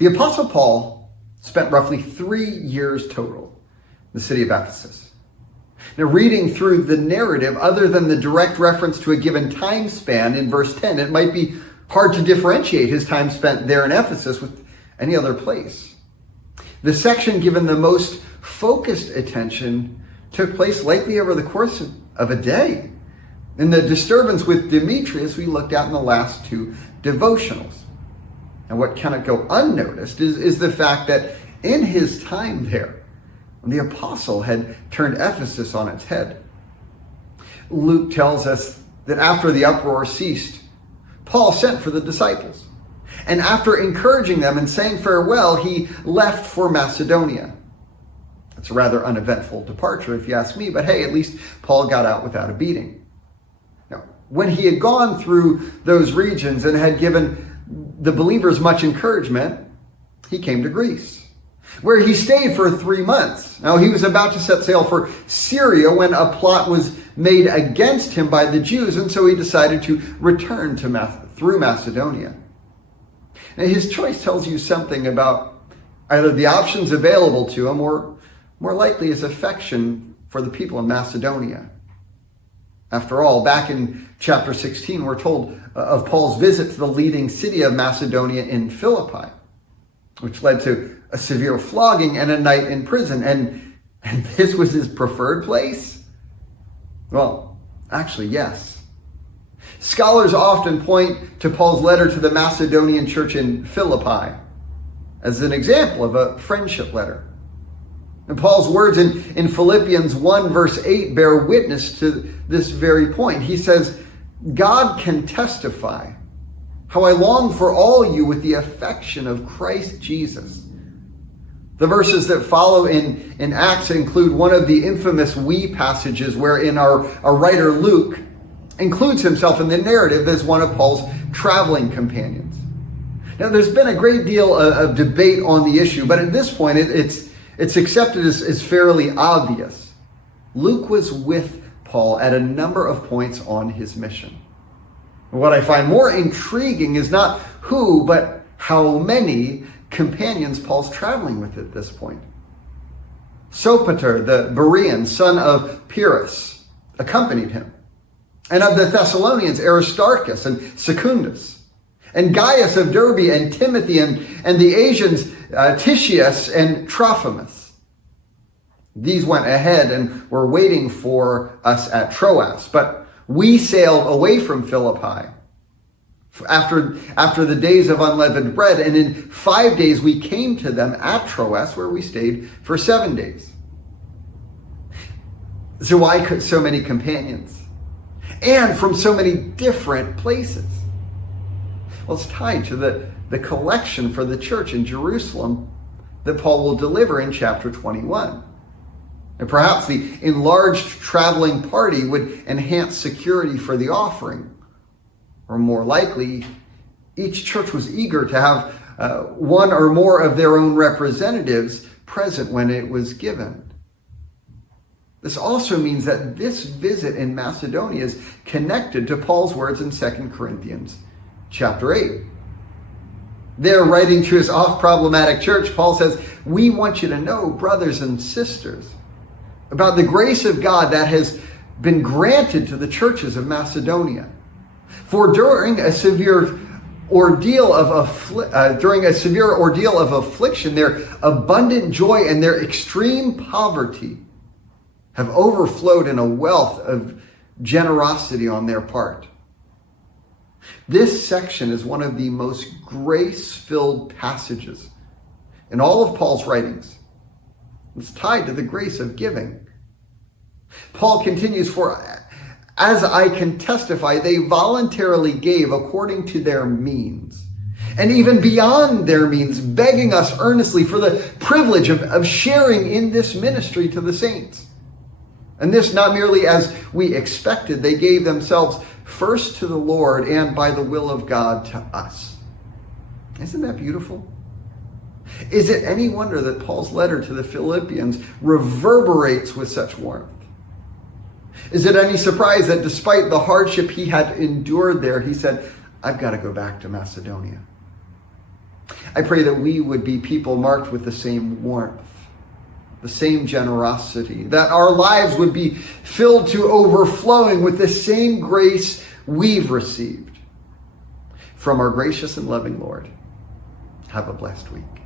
The Apostle Paul spent roughly 3 years total in the city of Ephesus. Now, reading through the narrative, other than the direct reference to a given time span in verse 10, it might be hard to differentiate his time spent there in Ephesus with any other place. The section given the most focused attention took place likely over the course of a day. And the disturbance with Demetrius we looked at in the last 2 devotionals. And what cannot go unnoticed is the fact that in his time there, the apostle had turned Ephesus on its head. Luke tells us that after the uproar ceased, Paul sent for the disciples. And after encouraging them and saying farewell, he left for Macedonia. It's a rather uneventful departure, if you ask me, but hey, at least Paul got out without a beating. Now, when he had gone through those regions and had given the believers much encouragement, he came to Greece, where he stayed for 3 months. Now, he was about to set sail for Syria when a plot was made against him by the Jews, and so he decided to return through Macedonia. Now, his choice tells you something about either the options available to him or more likely his affection for the people in Macedonia. After all, back in chapter 16, we're told of Paul's visit to the leading city of Macedonia in Philippi, which led to a severe flogging and a night in prison. And this was his preferred place? Well, actually, yes. Scholars often point to Paul's letter to the Macedonian church in Philippi as an example of a friendship letter. And Paul's words in Philippians 1 verse 8 bear witness to this very point. He says, God can testify how I long for all you with the affection of Christ Jesus. The verses that follow in Acts include one of the infamous we passages wherein our writer Luke includes himself in the narrative as one of Paul's traveling companions. Now, there's been a great deal of debate on the issue, but at this point it's accepted as fairly obvious. Luke was with Paul at a number of points on his mission. What I find more intriguing is not who, but how many companions Paul's traveling with at this point. Sopater, the Berean, son of Pyrrhus, accompanied him. And of the Thessalonians, Aristarchus and Secundus. And Gaius of Derbe and Timothy and the Asians, Titius and Trophimus. These went ahead and were waiting for us at Troas. But we sailed away from Philippi after the days of unleavened bread. And in 5 days we came to them at Troas, where we stayed for 7 days. So why could so many companions? And from so many different places. Well, it's tied to the collection for the church in Jerusalem that Paul will deliver in chapter 21. And perhaps the enlarged traveling party would enhance security for the offering. Or more likely, each church was eager to have one or more of their own representatives present when it was given. This also means that this visit in Macedonia is connected to Paul's words in 2 Corinthians chapter 8. There, writing to his oft-problematic church, Paul says, we want you to know, brothers and sisters, about the grace of God that has been granted to the churches of Macedonia. For during a severe ordeal of affliction, their abundant joy and their extreme poverty have overflowed in a wealth of generosity on their part. This section is one of the most grace-filled passages in all of Paul's writings. It's tied to the grace of giving. Paul continues, for as I can testify, they voluntarily gave according to their means, and even beyond their means, begging us earnestly for the privilege of sharing in this ministry to the saints. And this not merely as we expected, they gave themselves first to the Lord and by the will of God to us. Isn't that beautiful? Is it any wonder that Paul's letter to the Philippians reverberates with such warmth? Is it any surprise that despite the hardship he had endured there, he said, I've got to go back to Macedonia. I pray that we would be people marked with the same warmth, the same generosity, that our lives would be filled to overflowing with the same grace we've received from our gracious and loving Lord. Have a blessed week.